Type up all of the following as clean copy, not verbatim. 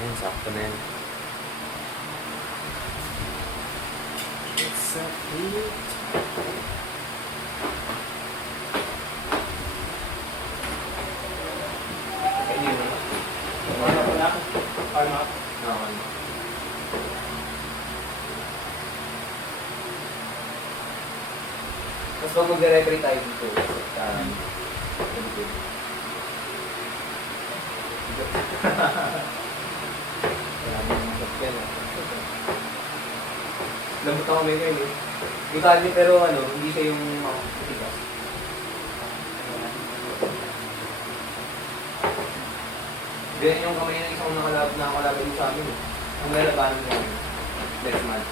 Ayan, sakto na yan. It's a hit. Ayun na. Ano ko na? Arm up. Naman. Mas pag mag-referee tayo dito, lambot ako may kayo eh. Butal niyo pero ano, hindi siya yung matigas. Ganyan yung kamay ng isang nakalaban yung sa amin eh. Ang lalabanan niya, next month.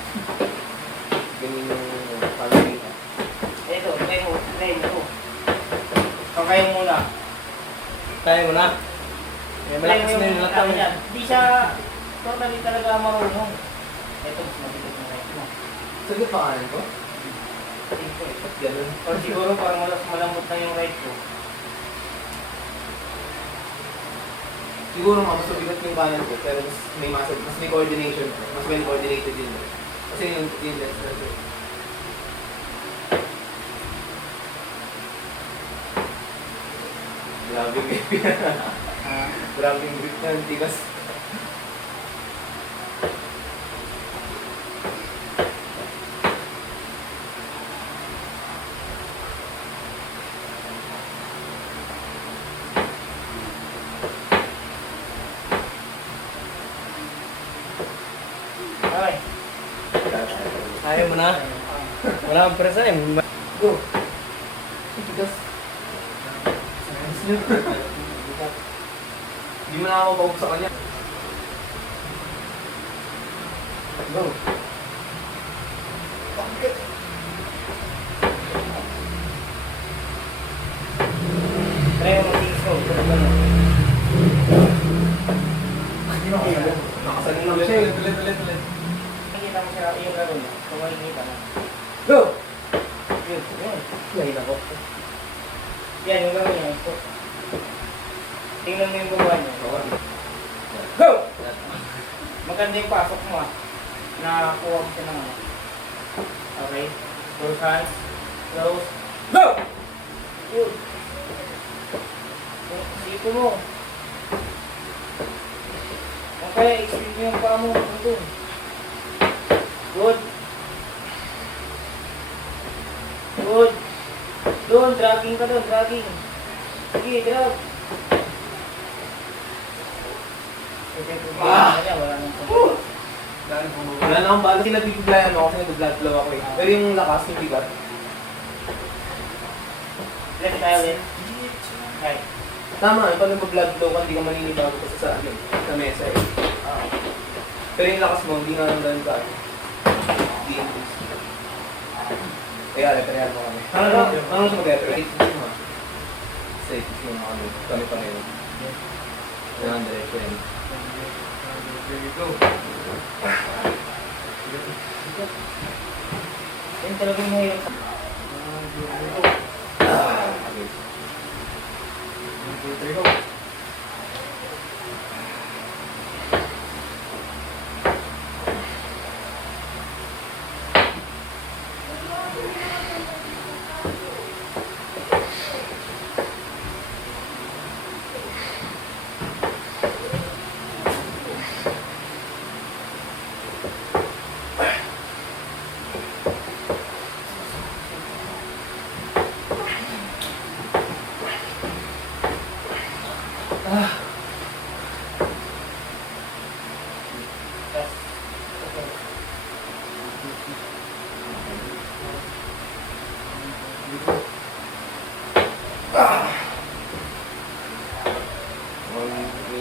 Ganyan yung pag-rita. Ito, try mo ito. Kakain mo muna. Tayo mo na. May Try malakas mo na yung yung ano latang. yan. Hindi siya totally talaga marunong. Ito, mas mabigat na right mo. Sagot pa kanan ko? Ito eh. Ganun. Or siguro parang malambot na yung right ko. Siguro nga, mas mabigat yung kanan ko, pero mas may coordination, mas well coordinated din. Kasi yung left side ko. Grabe yung grip yan. Grabe yung grip yan, tigas. Okay. Tayo mo na. Wala kang presa eh. Go! Tigas. Hindi mo na ako paubos sa kanya. Go! Bakit? Try mo mag-tingis ko. Hindi mo kaya. Nakasanin lang siya eh. Ulit. Nakikita mo siya yung laro niya. Kung makikita mo. Go! Yun. Nahila ko. Yan, yung laro niya. Ito. Tingnan mo yung gawa niya. Go! Maganda yung pasok mo ah. Nakakuha mo siya ng ano. Okay. Close hands. Close. Go! Yun. Siko mo. Okay, extend mo yung paa mo. Doon. Good. Good. Doon, dragging ka doon, dragging. Sige, drag. Okay, wala nang Wala na akong bago. Kasi nag-blood ako kasi nag-blood flow ako eh. Pero yung lakas, yung bigat. Left tayo ulit. Okay. Tama, pag nag-blood flow ka, hindi ka maninibago kasi sa ano, sa mesa eh. Pero yung lakas mo, hindi nga lang ganun ka. Hindi increase. Kaya, referehan mo kami. Ano siya mag-referehan? 8 mo. Sa 8 mo kami. Kami pa ngayon. Yan, diretso yan. Here we go. Yan talaga yung mahirap. Okay. 1, 2, 3, go.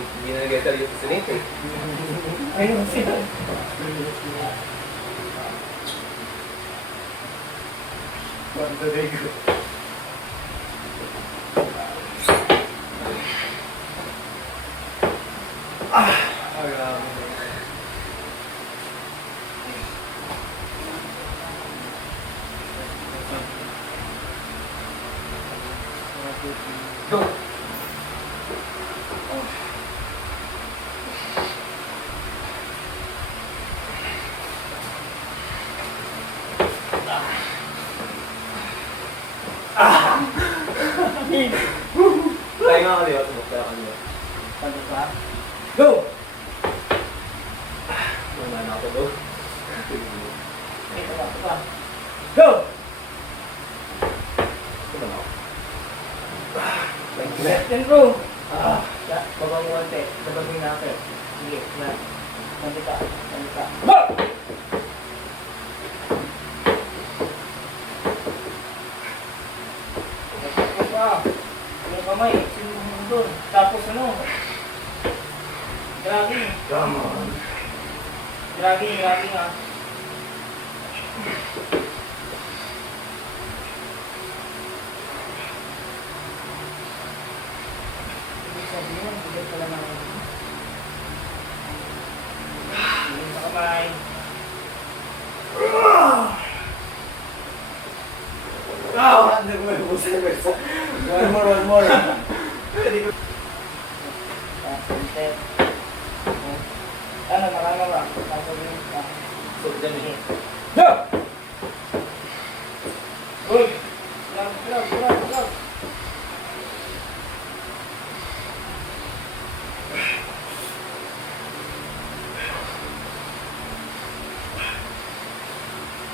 Hindi na nag-getter yung sinate eh. Ayun sila. Go! sa kanya. Pagod pa. Go! Wala na ako daw. Ito pa, ito pa. Go! Ito na ako. Left and bro. Ah! Baba mo konti. Sabagin na ako. Sige, yan. Konti ka, konti ka. Go! Tapos pa. Yung kamay, sinunod doon. Tapos ano? Dragging. Come on. Dragging ah. Ibig sabihin, bigat pala ng Tingin sa kamay. Ah! Ano mo yung busa? One more. Sunset. Ano, nakano ba? Sasabihin ka. So, dyan Sige. eh. Go! Good. Vlog.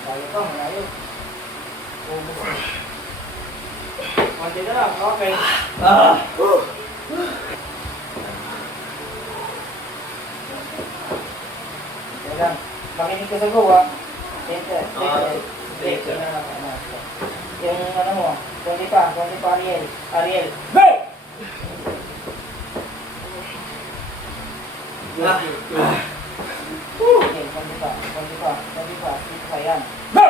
Malayo pa, malayo. Ubus na. Konti na lang, okay. Ah! Kaya lang. Makinig ka sa go, ha? Center. Ah, Center. Center na lang. Yung ano mo, konti pa, Ariel. Ariel. Go! Ah. Okay, konti pa. Dito pa, yan. Go!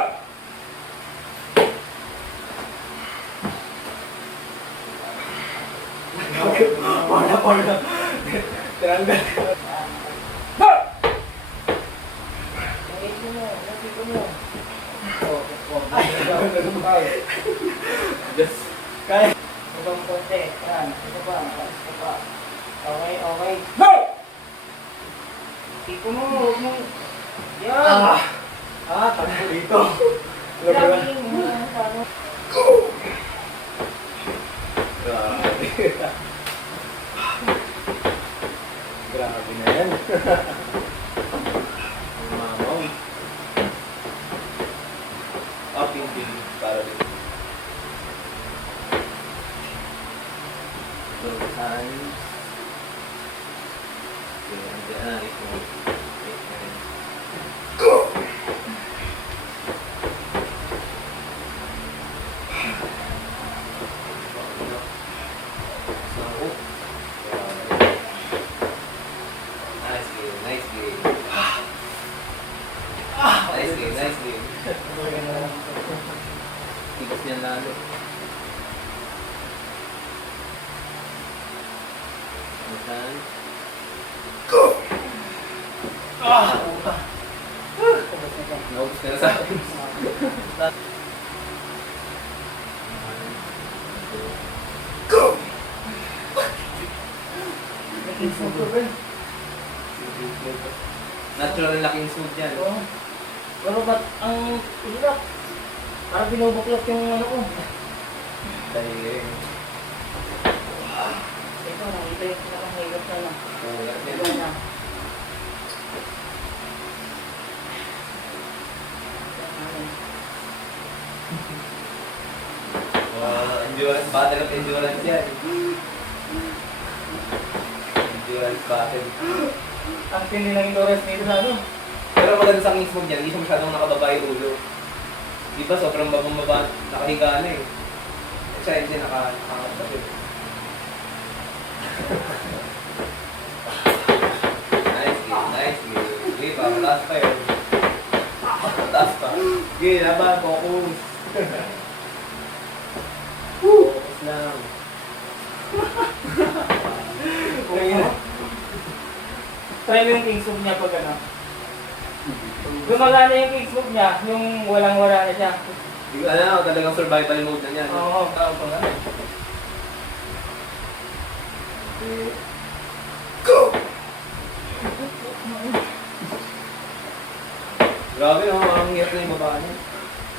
Wala. Tinanggal. Yan. Go! Nakita mo. Just, kaya. Ibang konti. Yan. Ito pa. Okay. Go! Iko mo, huwag mo. Yan. Takbo dito. Grabe mo. Paano? Grabe na yan. Mamaw. Up yung din para din. So, times. Nice game. Nice game. Tigas niyan lalo. Time. Naubos ka na sa akin. Natural laking suit yan. Oo. Pero ba't ang hirap? Parang binubuklot yung ano ko. Dahil Ito, nakita yung pinakahirap na lang. kulat Ito nila. na. Endurance, battle of endurance yan. Endurance battle. Ang tindi ng endurance nito sa ano? Pero maganda sa Kings Move niyan, hindi siya masyadong nakababa yung ulo. Di ba sobrang bababa, nakahiga na eh. Siya hindi nakakababa eh. Nice game. Sige pa, mataas pa yun. Mataas pa. Sige, laban, focus. Focus lang. Try mo yung King's Move niya pag ano. Gumagana yung King's Move niya, yung walang-wala na siya. Hindi ko alam, talagang survival mode na niyan. Oo, tawag pa nga. Grabe no, ang hirap na yung baba niya.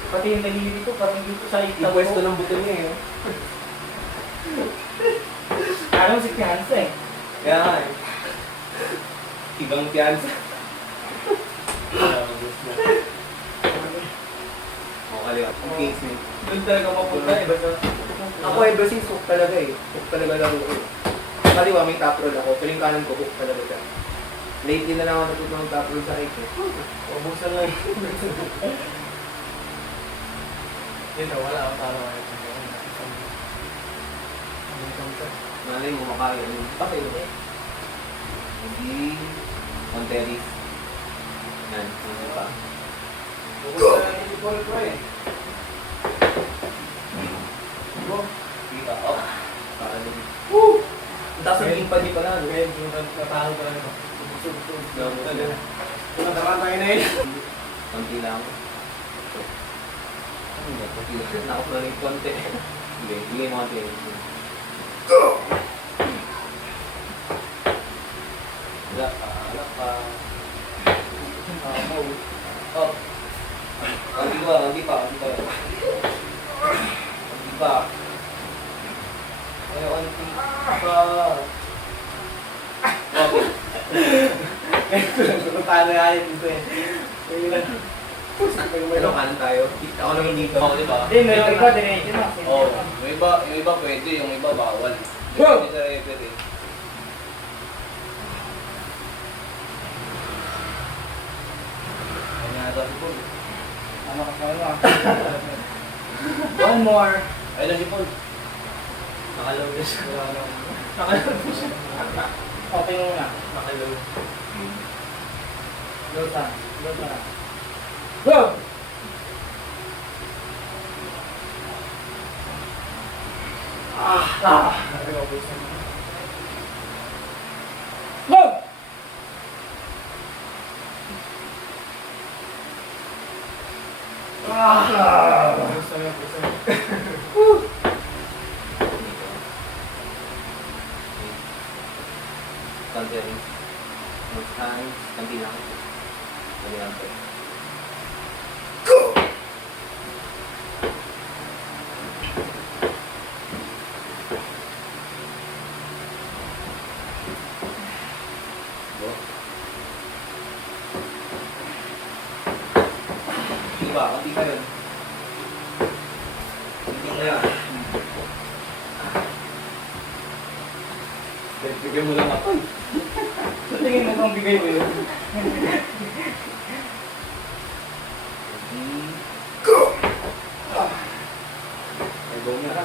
Pati yung daliri ko, parang dito sa Yung pwesto ng buto niya eh. Kaya Kala mo si Fianza eh. Kaya nga eh. Ibang piyansa. O kaliwa. Ang Kingsman. Doon talaga mapunta eh. Basta ako ever since hook talaga eh. Hook talaga laro ko eh. Kaliwa may top roll ako. Pero yung kanan ko hook talaga siya. Lately na lang ako natutulong top roll sa right eh. Ubusan lang. Dito, wala akong talo ngayon. Malay mo makaya. Bakit yun eh? Hindi. Monteris. Yan. Ano pa? Ubusan lang yung ball ko eh. Kita. Oh. Paano? Woo! Ang taas ng impact di pala. No? Okay, yung natalo ka lang ito. Ubus. Gamo. Kung naman tayo na yun. Konti lang. Konti lang. Nakap na rin konti. Hindi. Bigay mo konti. Wala pa. Wala pa. Oh. Konti pa. Konti pa. Konti pa. Konti pa. Ay, konti pa. Okay. Paano nga yun dito eh. Kaya lang. Pero kanan tayo. Ako naman dito. Oo, di ba? Hindi, meron iba, diretso na. Oo. Yung iba pwede, yung iba bawal. Go! Depende sa referee. Kanya ata si Paul. Ano ka sa ano ah? One more. Ayun lang si Paul. Nakalaw na siya. Okay muna. Nakalaw. Losa. Losa na. Go! Go! Gusto mo, gusto mo. Konti rin. Mag-time. Konti lang. Konti lang po. Go. Diba? Konti ka yun. Konti ka yan. Bigyan mo lang ako. Sa tingin mo kung bigay mo yun. Ay, go na.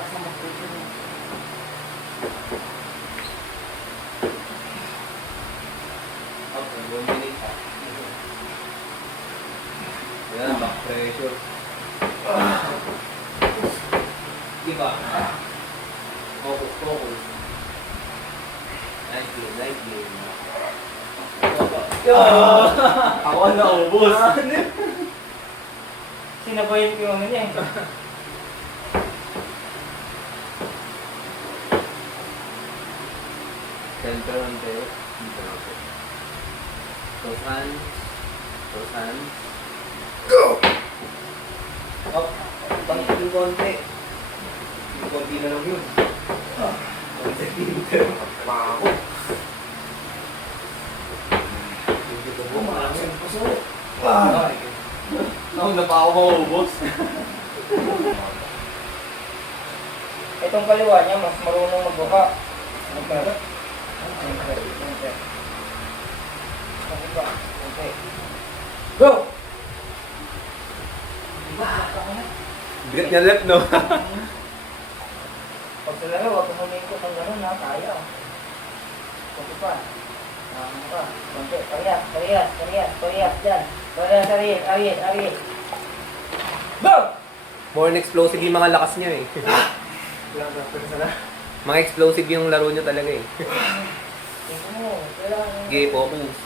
Okay, 1 minute pa. Yan, back pressure. Diba? Focus, focus. Nice game, nice game. Ako ang naubos. Sinabayin ko yung ano niya eh. Center on the dito na po. Those hands. Those hands. Go! Up. Pangit yung konti. Yung konti na lang yun. Ang centimeter. Wow. Dito po, maraming puso. Nauna pa ako maubos. Itong kaliwa niya, mas marunong magbaba. Magkarat. Okay. Go! Bigat niya left, no? Pag talaga, huwag kang humingkot ng gano'n ha, kaya. Kunti pa. Ano pa? Kunti. Parehas, parehas, parehas, parehas dyan. Parehas, Ariel, Ariel, Ariel. Go! More explosive yung mga lakas niya eh. Mga explosive yung laro niya talaga eh. Tingnan mo, kailangan. Sige, focus.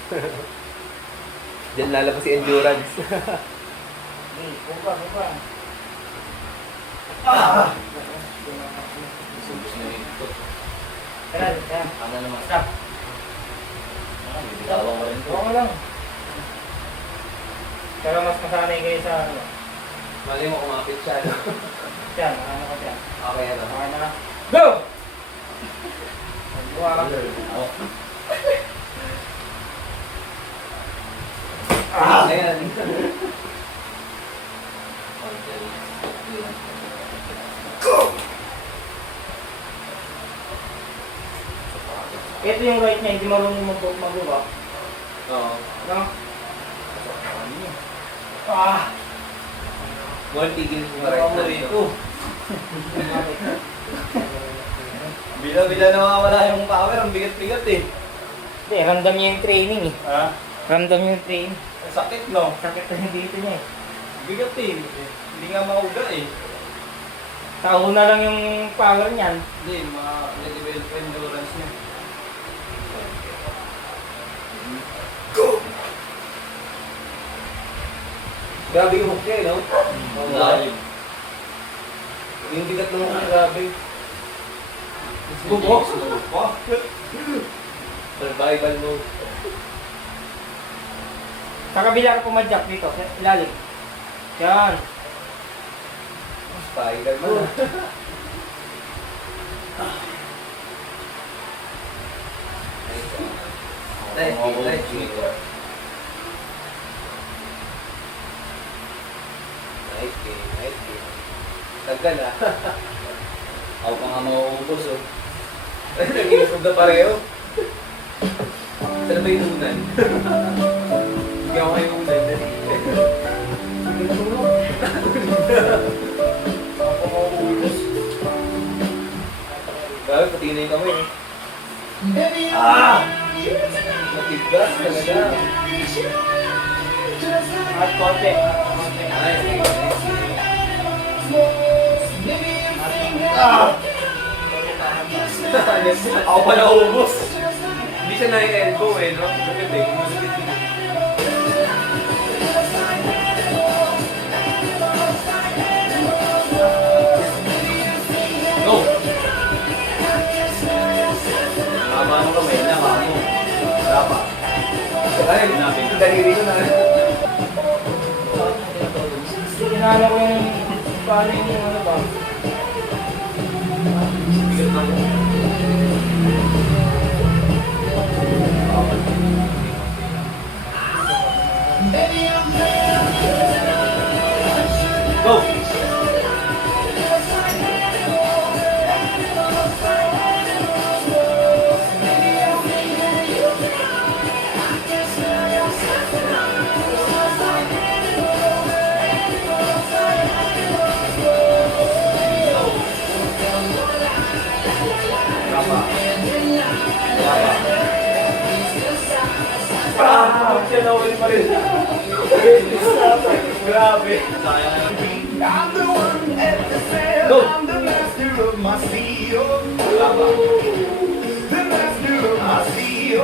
Diyan lalabas si endurance. Sige, buka, buka. Subos na yung ito. Kaya, kaya. Ano naman? Stop. Bitawan ko rin ito. Oo lang. Pero mas masanay kayo sa ano. Mali mo kumapit siya, no? Yan, ano ka dyan. Okay, ano? Okay na. Go! Hindi Parang Ayan. ito yung right niya, hindi marunong mag-walk. Oo. No? Ah! Well, tigil mo Baka mo right rito. Bila-bila nawawala yung power, ang bigat-bigat eh. Hindi, ramdam niya yung training eh. Ha? Ramdam niya yung training. Ang sakit no? Sakit na yung dito niya eh. Bigat eh. Hindi nga mauga eh. Tao na lang yung power niyan. Hindi, ma-develop yung endurance niya. Grabe yung hook niya, eh, no? Lalim. Yung bigat ng hook niya, grabe. Bubok. Bubok. Survival mode. Sa kabila ka pumadyak dito, sa ilalim. Yan. Spider-Man. Nice, nice. Nice game, nice game. Tagal ah. Ako pa nga mauubos oh. Nag-iisog na pareho. Saan ba yung unan? Hindi ako kayo unan. Ako mauubos. Grabe, pati na yung kamay. Ah! Matigas talaga. At konti. Nice, nice. Ah! Ako pa naubos. Hindi siya na-elbow eh, no? Lupit eh. Lupit din. Go! Mama ano kamay na, mamo. Wala pa. Ay, daliri ko na. Sinala ko yung paano yung ano ba? Bigat na mo. Go! Sinawin pa rin. Grabe. Sayang na yun. I'm the one at the sail. Go. I'm the master of my sea. Wala pa. The master of my sea.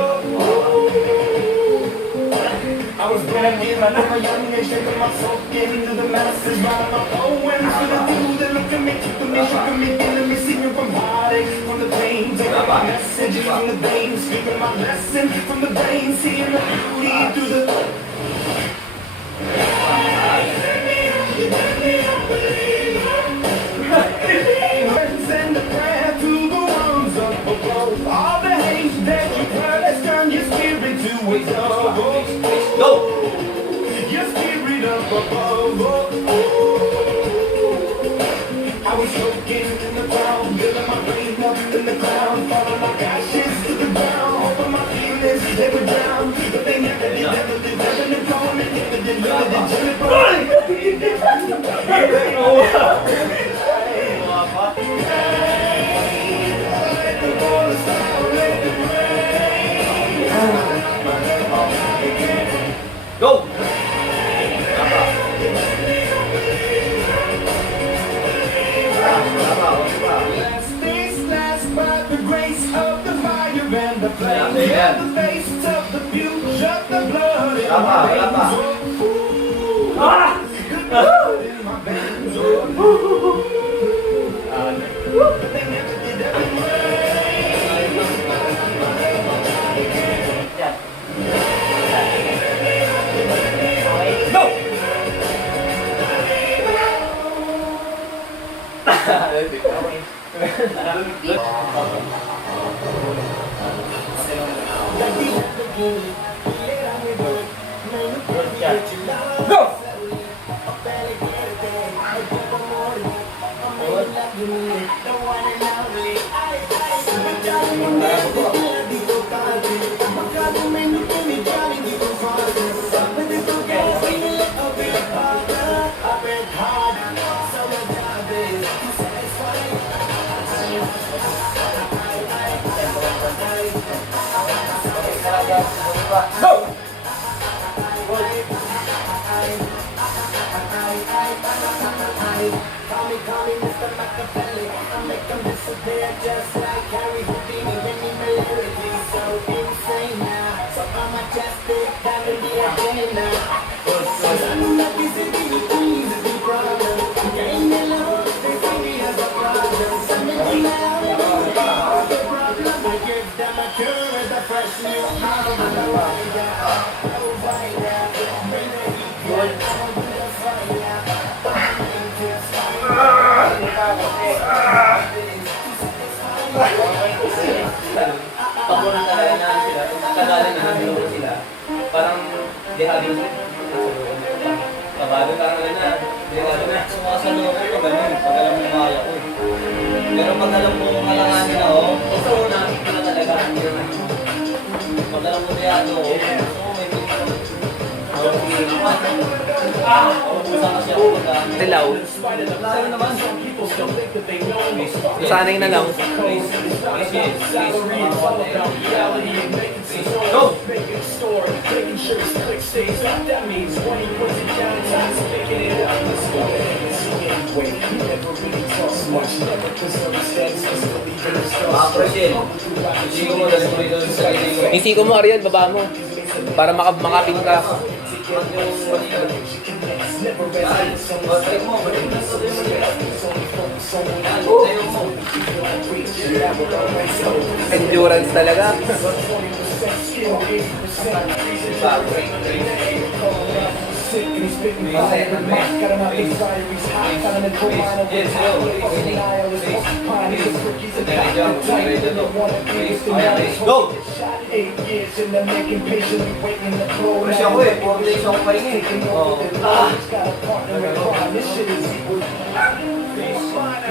I was born in a young age, shaking myself into the masses, writing my poems for the people that look at me, killing me, singing from heartache, from the pain, taking my message from the veins, speaking my lesson from the brain, seeing the beauty through the. Send a prayer to the ones up above. All the hate that you've heard has turned your spirit to a dove. Go! Your spirit up above. I was choking in the ground, building my brain up in the ground, falling like ashes to the ground. Hoping my feelings they would drown, but they never did, never did, never did, call me, never did, never did, Go! Last days last by the grace of the fire and the flame. Yeah. The face of the future, the blood in Tama, my veins. tama. Oh, the blood in my veins. Oh, but they never did that. Yan. Okay. Go! Okay. Good shot. Go! Go! Pag unang kalalaan sila, kagalan na nandun sila, parang dehado sila. Kabado ka na, dehado na. Sumasalo ko pag ganun, pag alam mo kaya ko. Pero pag alam mo kalanganin ako, Gusto ko na, ito na talaga. pag alam mo niyado ako, so may ubusan kasi ako pag Dilaw. layo naman. Sanay na lang. Go! Mga Persil, hindi ko mo dahil ko ito sa sarili ko. Isiko mo, Ariel, baba mo. Para makapin ka. Balik mo, balik mo. Tayo mo. Endurance talaga. Go! Kasi ako eh, 4 days ako pahinga eh.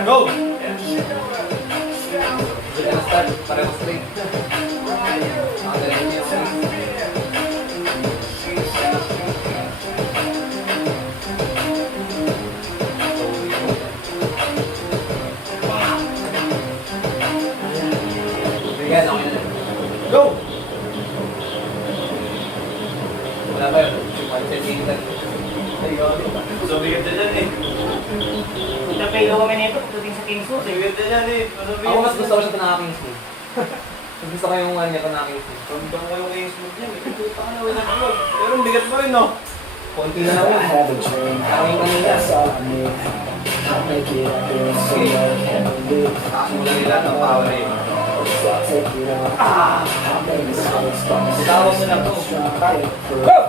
Go! Good na start. Pareho straight. Nakagaling niya. Yan, okay na. Go! Wala ba yun? 1 So, bigat na dyan eh. Napilo kami nito pagdating sa King's Food. Bigat na dyan eh. Ako mas gusto ko siya Tanaka Kings. Mas gusto ko yung ano niya Tanaka Kings. Tandang ko yung Facebook niya. May tuta ka na, wala na vlog. Pero ang bigat pa rin, no? Konti na lang. Parang yung kanina. Taas mo lang nila ng power eh. Tawag mo lang to. Go!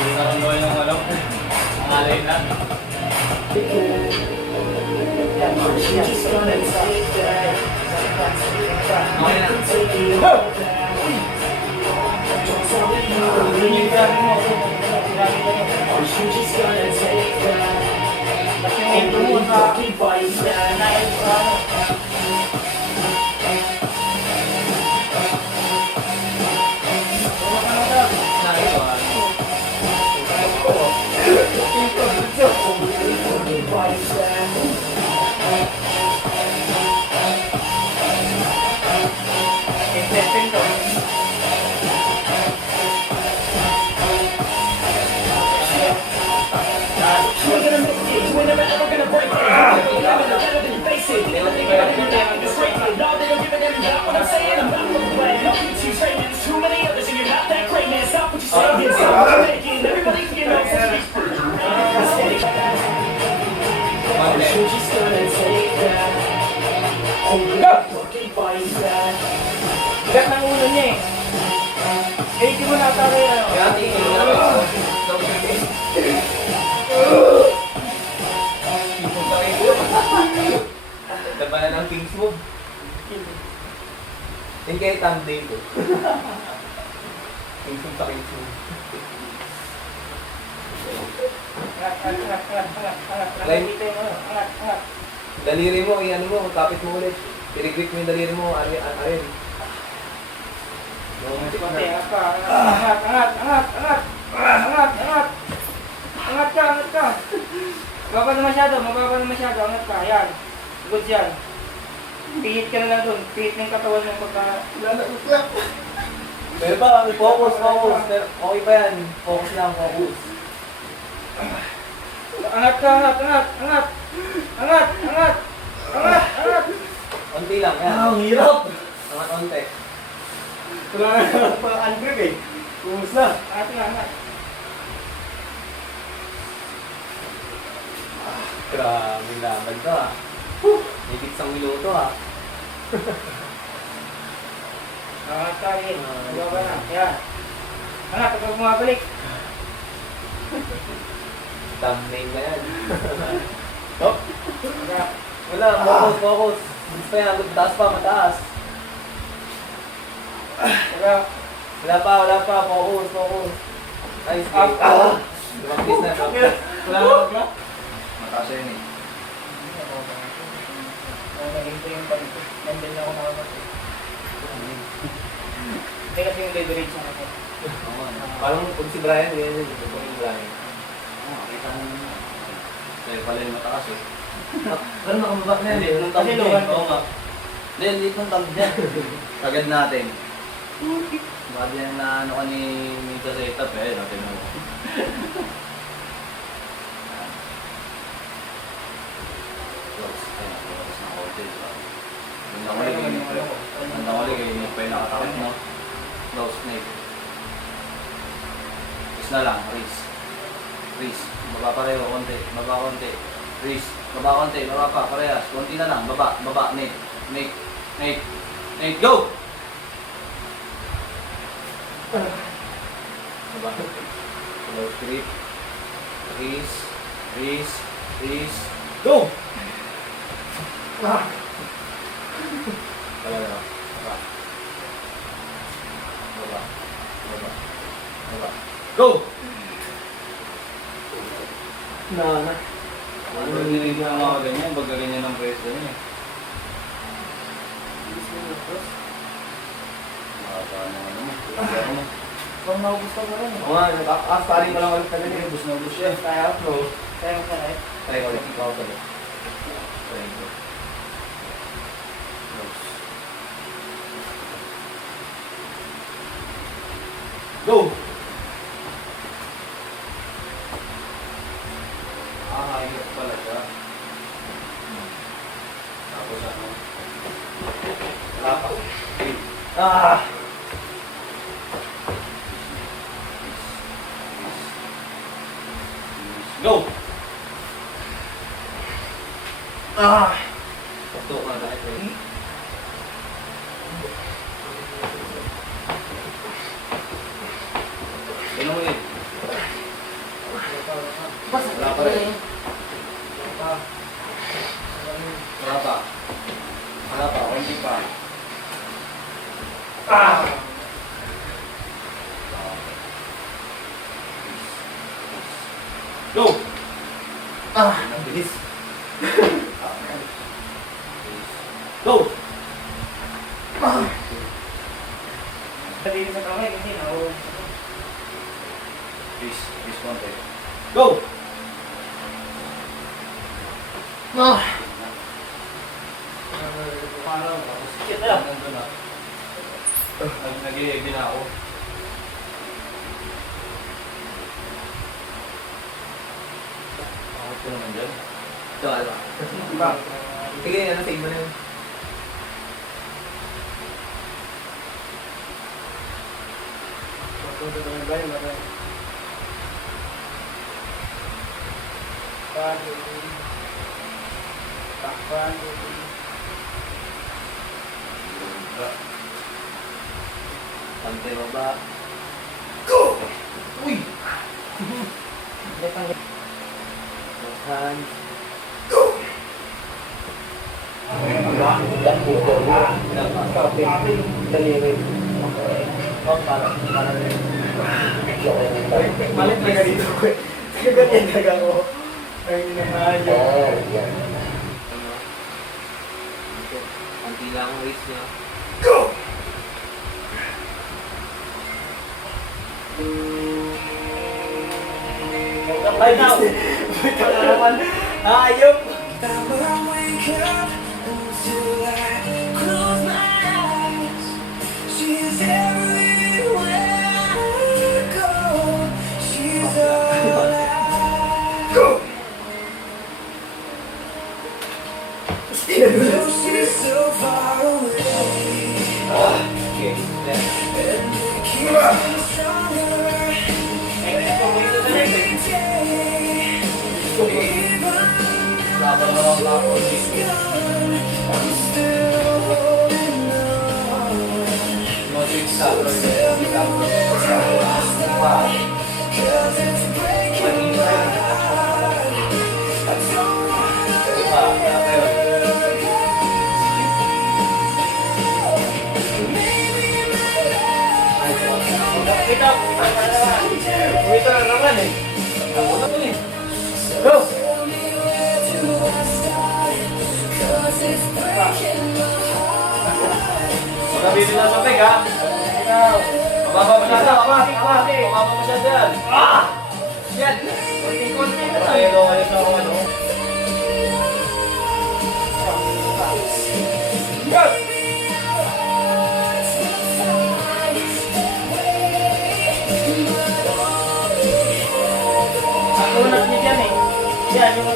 Hindi na kung gawin ng alam. Alay na. Testing to. We're gonna make it, we're never ever gonna break it. We're never better than you face it. They let me get it, it's great. No, they don't give a damn about what I'm saying. I'm not the way. No, you train, there's too many others, and you're not that great, man. Stop what you're saying. Stop what you're making. Everybody can get on stage. Should you stand and take that? Oh, go! Keep fighting that. Bigat ng ulo niya eh. 80 mo na tayo yan. Kaya tingin mo na ako. Diba na ng King's move? Yung kaya thumbnail ko. King's move sa King's move. Angat dito yung ano. Angat. Daliri mo, iyan mo, kapit mo ulit. Pirigwit mo yung daliri mo, arin. Konti, angat ka. Angat ka. Mababa na masyado. Angat ka. Yan. Good yan. Pihit ka na lang dun. Pihit ng katawan mo pagka... Pero pa, focus. Pero okay pa yan. Focus lang. Angat ka. Angat. Unti lang, yan. Ang hirap! Angat unti. Wala na pa Andrew eh. Kumusta? Angat. Grabe laban to ah. Higit sa minuto ah. Angat ka rin. Mababa na. Yan. Angat, pag bumabalik. Thumbnail na yan. Angat. Wala, focus. Gusto yan, mataas. Angat. Wala pa, focus. Nice game. Lumagkis na. Wala. Mataas yun eh. Naging ko yung palit. Nandun na ako nakapagod. Hindi kasi yung leverage na ako. Parang kung si Brian, ganyan din. Kung yung Brian. Kita mo naman. Kaya pala yung mataas eh. Pero nakababa na yan eh. Nung Kasi tawag luwan. Oo nga. Hindi, hindi pong tawag dyan. Tagad natin. Bakit yan na ano ka ni Mita sa etap eh. Natin mo. Close. Ayun, close na konti. Ganda ko ligay yung pa yung nakatakot mo. Close, snake. Close na lang, Reese. Baba pareho, konti. Baba konti. Reese. Baba konti. Baba pa, parehas. Konti na lang. Baba. Nate, go! Baba. Close grip. Reese. Go! Wala na. Baba. Go! Na. Ano nililig na mga ganyan? Pagka ganyan ang preso niya. Makakano mo. Kung naugusto mo rin. Oo nga, nag-ask-paring ko lang ulit na ganyan. Bus na bus siya. Kaya upload. Kaya mo sa right? Try ko ulit. Ikaw ulit. Try ko. Close. Go! Hirap pala siya. Tapos ano? Wala pa. Ah! Go! Ah! Ito ka na ito. Ano mo yun? Wala pa rin. Wala pa, onti pa. Ah! Go! Ah! Bilis. Go! Ah! Sabihin sa kamay kasi nauulit ako. Please, konti. Go! Ah! Parang, shit na. Nandun na. Nag-i-heavy na ako. Bakit ko naman dyan? Ito, ano? Sige, ano, save mo na yun. Pantay mo ba? Uy! Left hand. Left hand. Left puto. Copy. Daliri. Oh, para rin. Malit na ka dito ko eh. Ganyan talaga ako. Ay, naman yun. Ano? Panti lang ang waist niya. Ay, now! Ito na naman. Ayop! Okay, laban na lang ako. Motive sa Ito na naman eh. Ako na to eh. Go! Magkabili na sa peg ha. Mababa masyado. Mababa masyado yan. Yan! Konting-konti na tayo. Ayun o, ayos ako ano. Go! Ang lunat niya dyan eh. Yan, yung...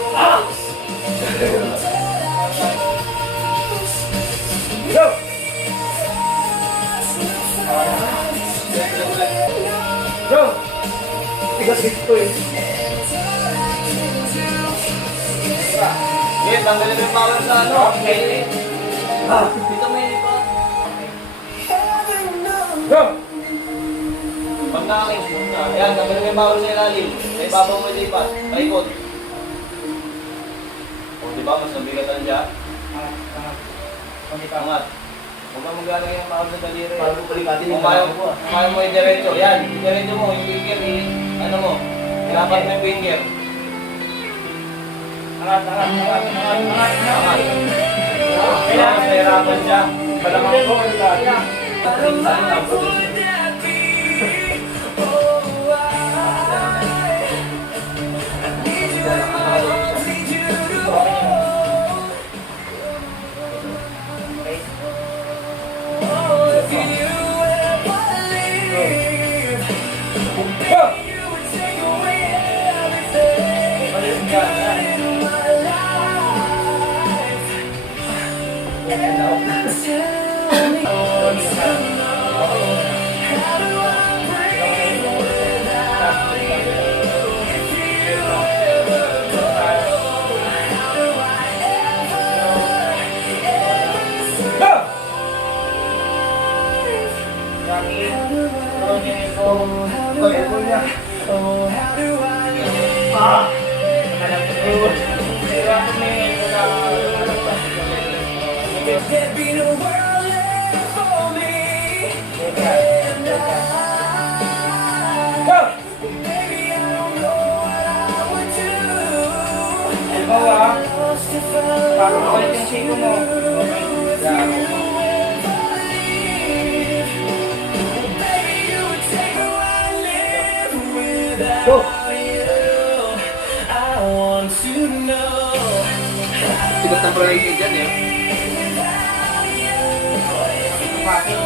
Go! Go! Tigas ito eh. Okay, tanggalin mo yung power sa ano. Okay. Dito may pa. Go! Pag nakakis mo na. Ayan, tanggalin mo yung power sa ilalim. May babaw mo lipat. Paikot. O, di ba? Mas nabigatan dyan. Angat. Huwag kang maglalagay ng power sa daliri. Paano mo palikatin yung Kumayo kalaban ko ah? kumayo mo yung diretso. Yan, diretso mo. Yung finger, ano mo. Dapat mo yung finger. Angat. Kailangan nahirapan siya. Malamang ko ang lahat. There'd be no world left for me. Go! Maybe I don't know what I would do. Halimbawa, Lost if I bago mo ulit yung siko mo. Yan. Baby, you would take who I live without Go! you. I want to know. Tigas ng proyekto dyan eh. Bakit?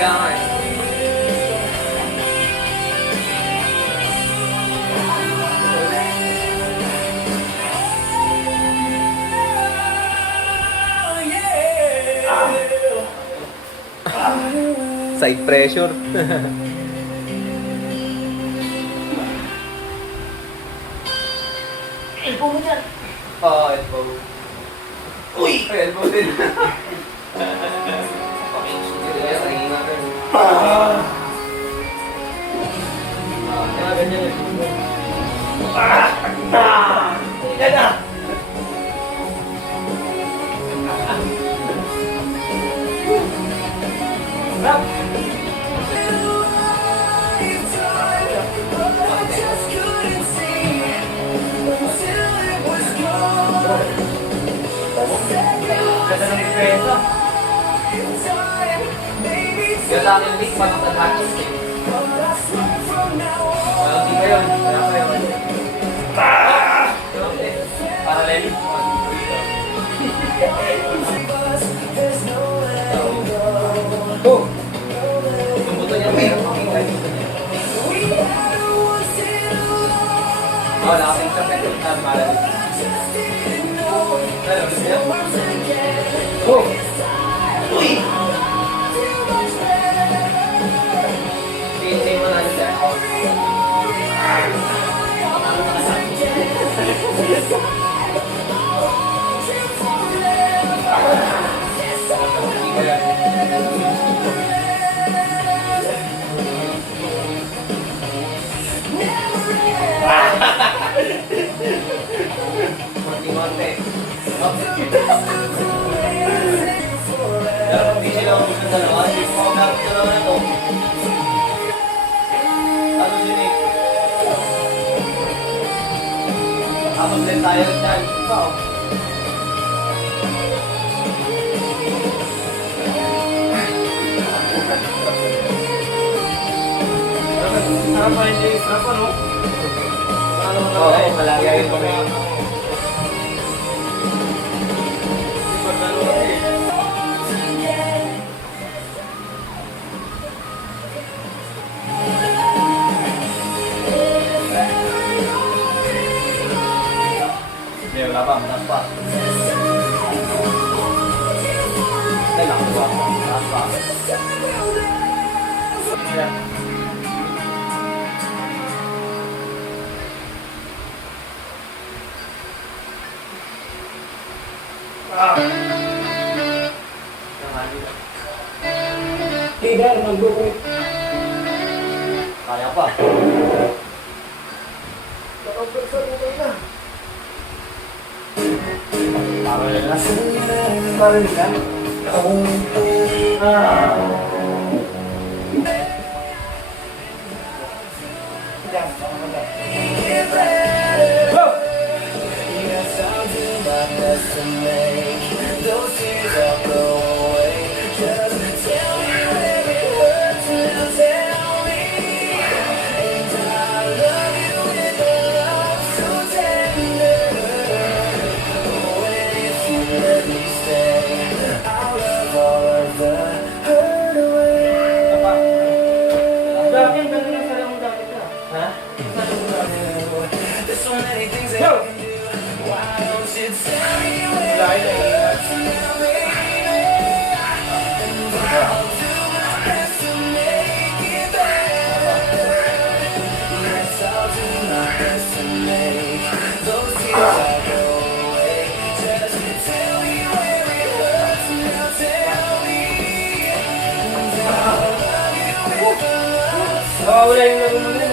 Kaya nga eh. Side pressure. Elbow mo dyan. Oo, elbow. Uy! Ay, elbow din. Kaya sa ingin natin. Kaya ganyan eh. Yan na. Rap. Ganda ng diferensya. Kaya sa akin, Nick, patok na hatches eh. Walang di kayo. Kaya kayo. Parallel. Oh! Yung buto niya, meron makita dito niya. Wala kasing sa pwede na parallel. Ano, gusto niya? Oh! Uy! Pinsin mo na siya. Monte-monte. Pero hindi sila ang gusto ng dalawa, hindi ko makagamit na naman ito. Ano si Nick? Tapos din tayo dyan. Ikaw. Sarap pa rin yung sarap ano? Oo, malagay ko rin. Hindi, wala pa. Mataas pa. Ay, nakuha pa. Mataas pa. Ayan. Leader, mag-go-quick. Kaya pa. Para na. Parang yan. Yan, tama ka. Go! Dati, ang ganda ng sarang mo dati ka. Ha? Go! Wala yung laro mo din.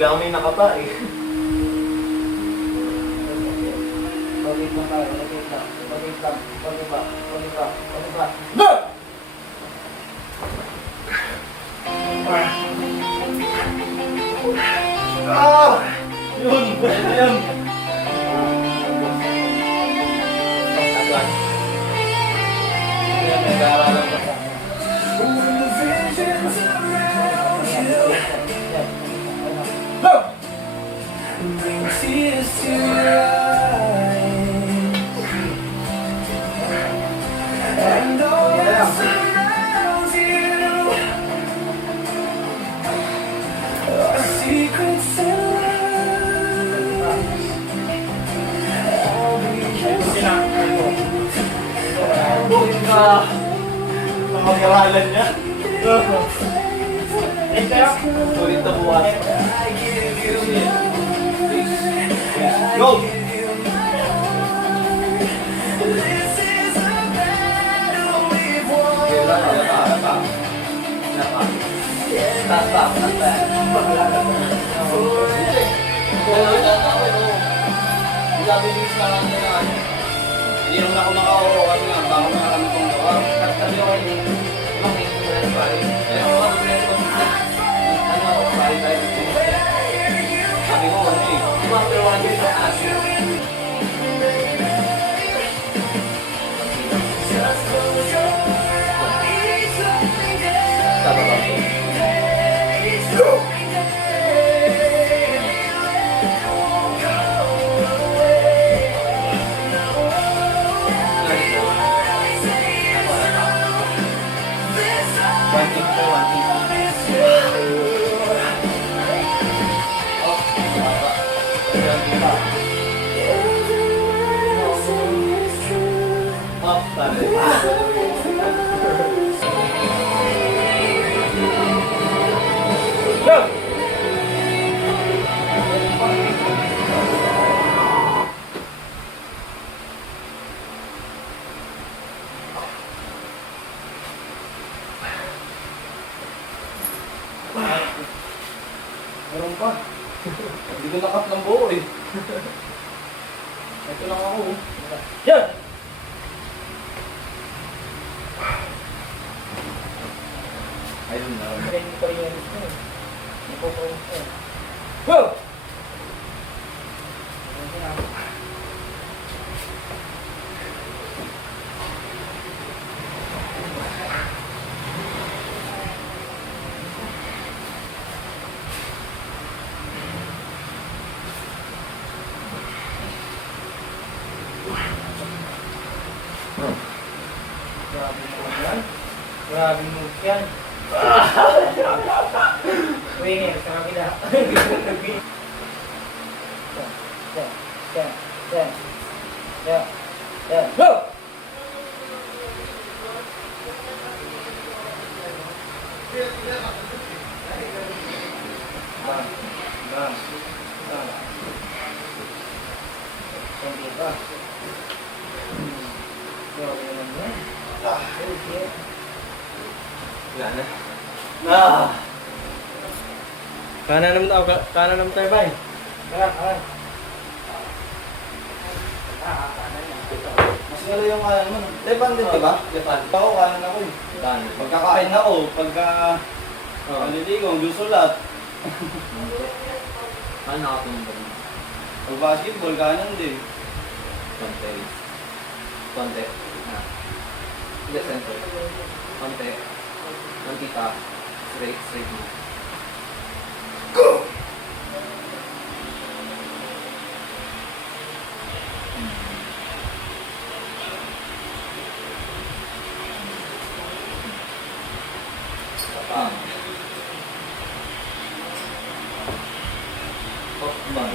Bigla may nakapa eh. Pagit lang tayo, pagit lang, pagit lang, pagit pa, pagit pa, pagit pa. lang. Pamagaralan niya. Sulit na bukas. Go! Taas pa. Nagabilis ka lang nila ano. Hindi naman ako makauho kasi nga baka marami kong gawa. Sabi ko kayo, mag-influence pa rin. Kaya ako mag-influence ko ano ako, pari tayo. Sabi ko ano eh, pero ano yung asin. Tama ba? Meron pa. Hindi ko nakat ng buo eh. Ito lang ako. Yan! Ayun na. Hindi pa rin yan. Hindi po po yan. Go! Grabe mo yan. Grabe mo yan. Wingin, sa kabila. Go! Hindi pa. Grabe naman yan. Okay. Wala na. Ah! Kanan naman tayo, bay. Kanan. Mas gala yung kanan mo. Lepan din, diba? Japan. Ako, kanan ako eh. Japan. Pagkakain ako, pagka naliligaw, gusulat. Ano nakatumba mo? Pag basketball, kanan din. Konti. Konti. Ah. Hindi, center. Konti. Konti pa. Straight mo. Ah. Oh, bang.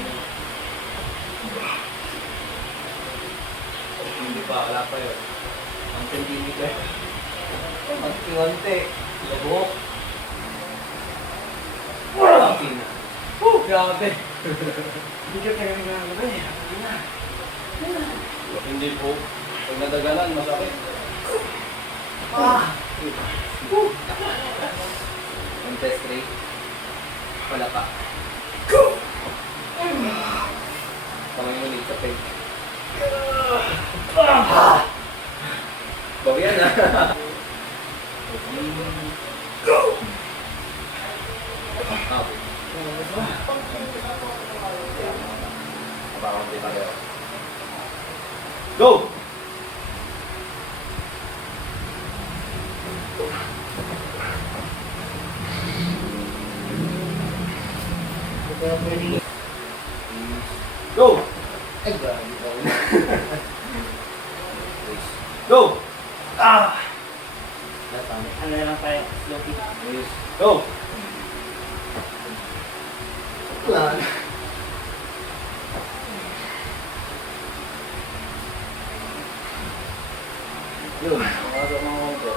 Hindi pa, wala pa yun. Ang centimeter. Konti. Labok. Grabe na. Grabe. Hindi ka kaya nga Hindi po. Pag nadaganan, masakit. Konti straight. Wala pa. Kamay mo dito, peg. Bawian na. Go! Go! Ay, grabe ka. Go! Ah! Ano na lang tayo, Loki. Ayos. Go! Wala. Yun, mga sa mga konti.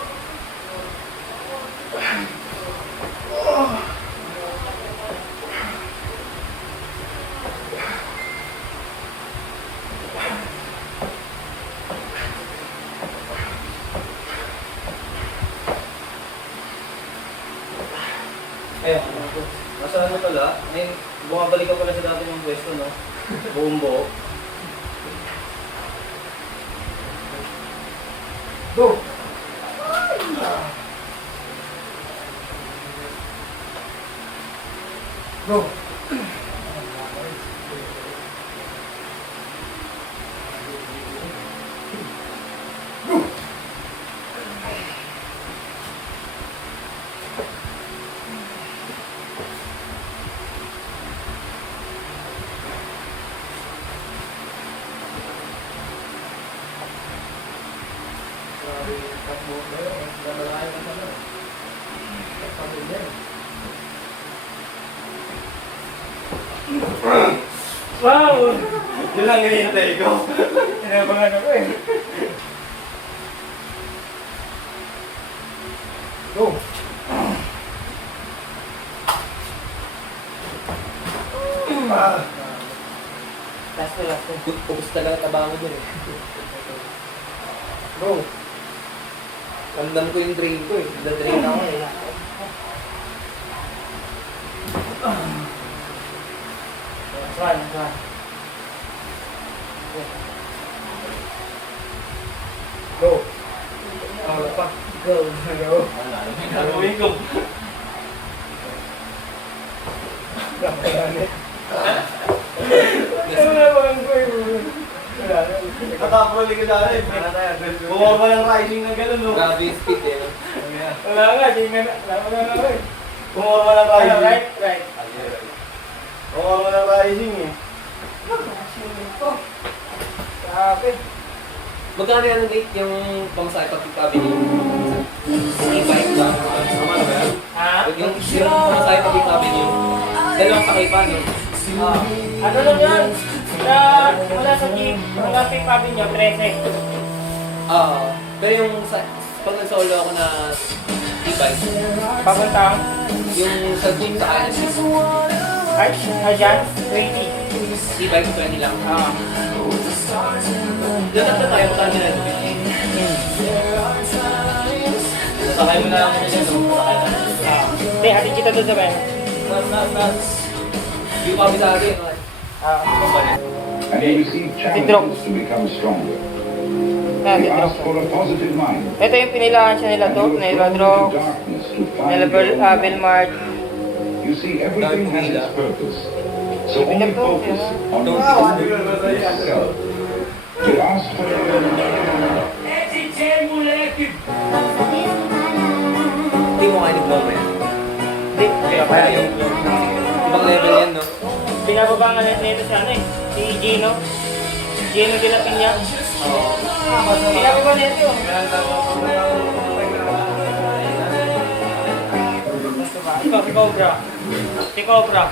Eh, nasa ano pala? Ngayon, bumabalik ka pala sa dati mong pwesto, no? Buong buo. Go! Go! Wow! Yun lang hinihintay ko. Inabangan ako eh. Go! Last ko, last ko. Ubus talaga tabango dun eh. Go! Ramdam ko yung drain ko eh. Na-drain ako eh. Last one, last one. Go! Wala pa. Go. Go! Gagawin ko. Inabangan ko eh. Wala na. Tatapoli ko na rin. Bumaba ng rising ng ganun, no? Grabe yung speed eh. No? Wala nga, di nga na. Wala nga eh. Bumaba ng Ano, rising. right, right. Bumaba ng rising eh. Grabe. Magkano yan Nate yung pamasahe pag Avenue? E-bike lang. Tama na ba yan? Ha? Yung pamasahe pag Avenue. Dalawang sakay pa, no? Ah, ano lang yan? Mula sa jeep, mula sa pabi niya, 13. Pero yung pag nag-solo ako na e-bike, Papuntang, yung sa jeep sa kaya ay dyan, 20. e-bike 20 lang. Ah. Dapat na tayo, magkano nila ito? Sakay mo na lang muna dyan, no? Sakay na. Hindi, hatid kita doon sa bayan. Hindi ko kabisado yun. Ah. And you receive challenges to become stronger. You ask for a positive mind. Ito yung pinilahan siya nila to, And you Nila approach Drox, the darkness to Nila find Belmart. You see, everything has its purpose. So Sabi only niya po, focus on Don't yourself. To ask for Hindi mo kayo nag-vlog ba yan? Hindi, Kaya yung ibang level yan, no? binababa nga nito si ano eh, si Gino. Gino de la Piña. Oo. Binababa nito yun. Ito, si Cobra. Si Cobra.